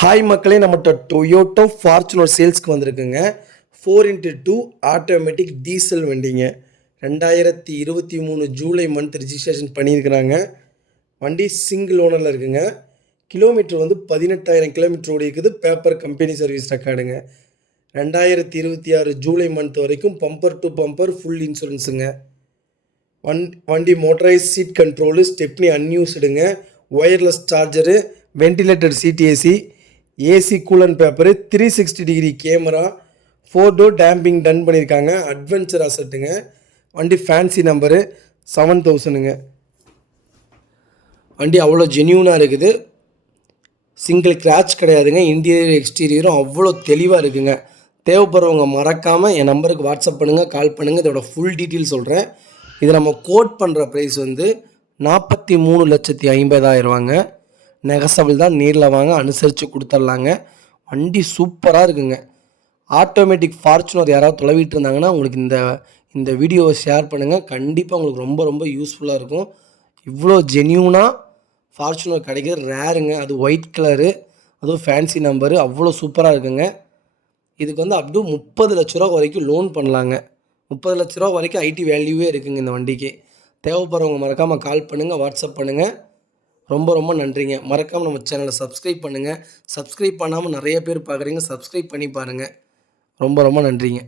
Hi மக்களே, நம்மகிட்ட Toyota Fortuner சேல்ஸ்க்கு வந்திருக்குங்க. 4x2 ஆட்டோமேட்டிக் டீசல் வண்டிங்க. 2023 ஜூலை மந்த் ரிஜிஸ்ட்ரேஷன் பண்ணியிருக்கிறாங்க. வண்டி சிங்கிள் ஓனரில் இருக்குங்க. கிலோமீட்டர் 18,000 கிலோமீட்டர் ஓடி இருக்குது. பேப்பர் கம்பெனி சர்வீஸ் ரெக்கார்டுங்க. 2026 ஜூலை மந்த் வரைக்கும் பம்பர் டு பம்பர் ஃபுல் இன்சூரன்ஸுங்க. வண்டி மோட்டரைஸ் சீட் கண்ட்ரோலு, ஸ்டெப்னி அன்யூஸ்டுங்க, wireless charger, ventilator seat AC கூலன் paper, 360 degree camera, 4 door damping done பண்ணியிருக்காங்க. அட்வென்ச்சர் அசட்டுங்க. வண்டி ஃபேன்சி நம்பரு 7000ங்க. வண்டி அவ்வளோ ஜென்யூனாக இருக்குது. சிங்கிள் கிராச் கிடையாதுங்க. இன்டீரியர் எக்ஸ்டீரியரும் அவ்வளோ தெளிவாக இருக்குங்க. தேவைப்படுறவங்க மறக்காமல் என் நம்பருக்கு வாட்ஸ்அப் பண்ணுங்கள், கால் பண்ணுங்கள். இதோட ஃபுல் டீட்டெயில் சொல்கிறேன். இது நம்ம கோட் பண்ணுற ப்ரைஸ் 43,50,000 நெகசபிள் தான். நேரில் வாங்க, அனுசரித்து கொடுத்துட்லாங்க. வண்டி சூப்பராக இருக்குங்க. ஆட்டோமேட்டிக் ஃபார்ச்சுனர் யாராவது தொலைவிட்டு இருந்தாங்கன்னா உங்களுக்கு இந்த வீடியோவை ஷேர் பண்ணுங்கள். கண்டிப்பாக உங்களுக்கு ரொம்ப ரொம்ப யூஸ்ஃபுல்லாக இருக்கும். இவ்வளோ ஜென்யூனாக ஃபார்ச்சுனர் கிடைக்கிறது ரேருங்க. அது ஒயிட் கலரு, அதுவும் ஃபேன்சி நம்பரு, அவ்வளோ சூப்பராக இருக்குங்க. இதுக்கு அப் டு 30 லட்ச ரூபா வரைக்கும் லோன் பண்ணலாங்க. 30 லட்ச ரூபா வரைக்கும் ஐடி வேல்யூவே இருக்குங்க இந்த வண்டிக்கு. தேவைப்படுறவங்க மறக்காமல் கால் பண்ணுங்கள், வாட்ஸ்அப் பண்ணுங்கள். ரொம்ப ரொம்ப நன்றிங்க. மறக்காமல் நம்ம சேனலை சப்ஸ்கிரைப் பண்ணுங்கள். சப்ஸ்கிரைப் பண்ணாமல் நிறைய பேர் பார்க்குறீங்க. சப்ஸ்கிரைப் பண்ணி பாருங்கள். ரொம்ப ரொம்ப நன்றிங்க.